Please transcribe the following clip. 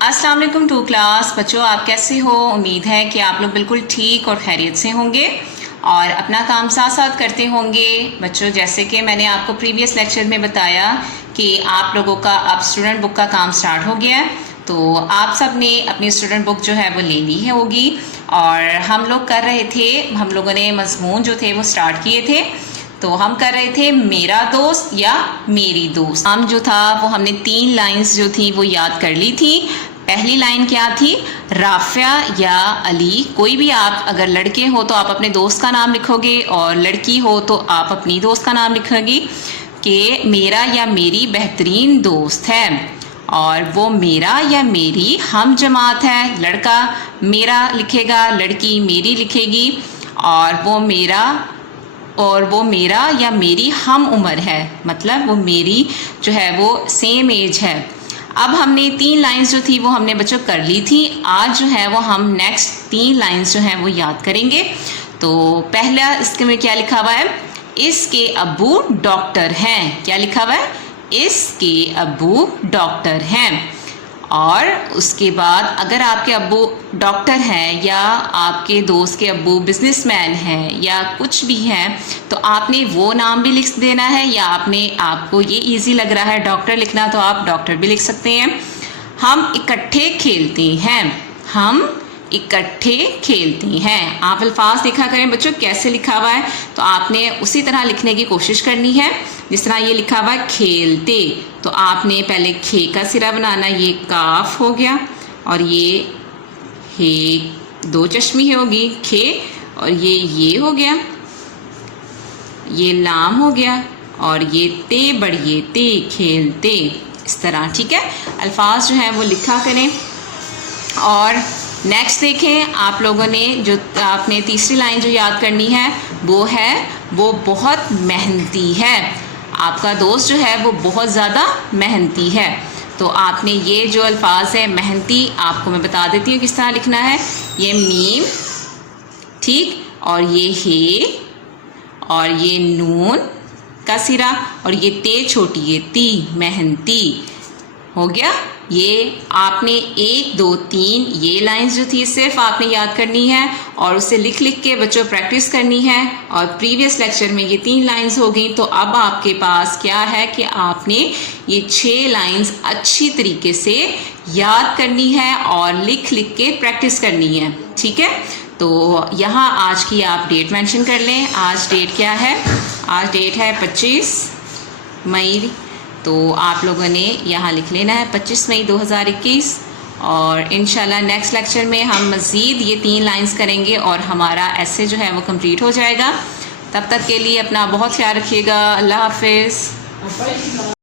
अस्सलाम वालेकुम to class बच्चों, आप कैसे हो। उम्मीद है कि आप लोग बिल्कुल ठीक और खैरियत से होंगे और अपना काम साथ साथ करते होंगे। बच्चों, जैसे कि मैंने आपको प्रीवियस लेक्चर में बताया कि आप लोगों का अब स्टूडेंट बुक का काम स्टार्ट हो गया है, तो आप सब ने अपनी स्टूडेंट बुक जो है वो ले ली है होगी। और हम लोग कर रहे थे, हम लोगों ने मजमून जो थे वो स्टार्ट किए थे। तो हम कर रहे थे मेरा दोस्त या मेरी दोस्त। नाम जो था वो हमने 3 लाइंस जो थी वो याद कर ली थी। पहली लाइन क्या थी? राफिया या अली। कोई भी आप अगर लड़के हो तो आप अपने दोस्त का नाम लिखोगे और लड़की हो तो आप अपनी दोस्त का नाम लिखोगी कि मेरा या मेरी बेहतरीन दोस्त है। और वो मेरा या मेरी हम जमात है। लड़का मेरा लिखेगा, लड़की मेरी लिखेगी। और वो मेरा या मेरी हम उम्र है, मतलब वो मेरी जो है वो सेम एज है। अब हमने 3 लाइंस जो थी वो हमने बच्चों कर ली थी। आज जो है वो हम नेक्स्ट 3 लाइंस जो हैं वो याद करेंगे। तो पहला इसके में क्या लिखा हुआ है? इसके अब्बू डॉक्टर हैं। क्या लिखा हुआ है? इसके अब्बू डॉक्टर हैं। और उसके बाद अगर आपके अब्बू डॉक्टर हैं या आपके दोस्त के अब्बू बिजनेसमैन हैं या कुछ भी हैं, तो आपने वो नाम भी लिख देना है। या आपको ये इजी लग रहा है डॉक्टर लिखना, तो आप डॉक्टर भी लिख सकते हैं। हम इकट्ठे खेलते हैं। हम इकट्ठे खेलते हैं। आप अल्फाज देखा करें बच्चों कैसे लिखा हुआ है, तो आपने उसी तरह लिखने की कोशिश करनी है जिस तरह ये लिखा हुआ है खेलते। तो आपने पहले खे का सिरा बनाना, ये काफ हो गया और ये हे 2 चश्मी होगी खे, और ये हो गया, ये लाम हो गया और ये ते बढ़िए ते खेलते, इस तरह। ठीक है, अल्फाज जो हैं वो लिखा करें। और नेक्स्ट देखें, आप लोगों ने जो आपने तीसरी लाइन जो याद करनी है वो है वो बहुत मेहनती है। आपका दोस्त जो है वो बहुत ज़्यादा मेहनती है। तो आपने ये जो अल्फाज है मेहनती, आपको मैं बता देती हूँ किस तरह लिखना है। ये मीम, ठीक, और ये हे, और ये नून का सिरा, और ये ते छोटी, ये ती, मेहनती हो गया। ये आपने 1 2 3 ये लाइंस जो थी सिर्फ आपने याद करनी है और उसे लिख लिख के बच्चों प्रैक्टिस करनी है। और प्रीवियस लेक्चर में ये 3 लाइंस हो गई, तो अब आपके पास क्या है कि आपने ये 6 लाइंस अच्छी तरीके से याद करनी है और लिख लिख के प्रैक्टिस करनी है। ठीक है, तो यहाँ आज की आप डेट मेंशन कर लें। आज डेट क्या है? आज डेट है 25 मई। तो आप लोगों ने यहाँ लिख लेना है 25 मई 2021। और इंशाल्लाह नेक्स्ट लेक्चर में हम मज़ीद ये 3 लाइंस करेंगे और हमारा ऐसे जो है वो कंप्लीट हो जाएगा। तब तक के लिए अपना बहुत ख्याल रखिएगा। अल्लाह हाफिज़।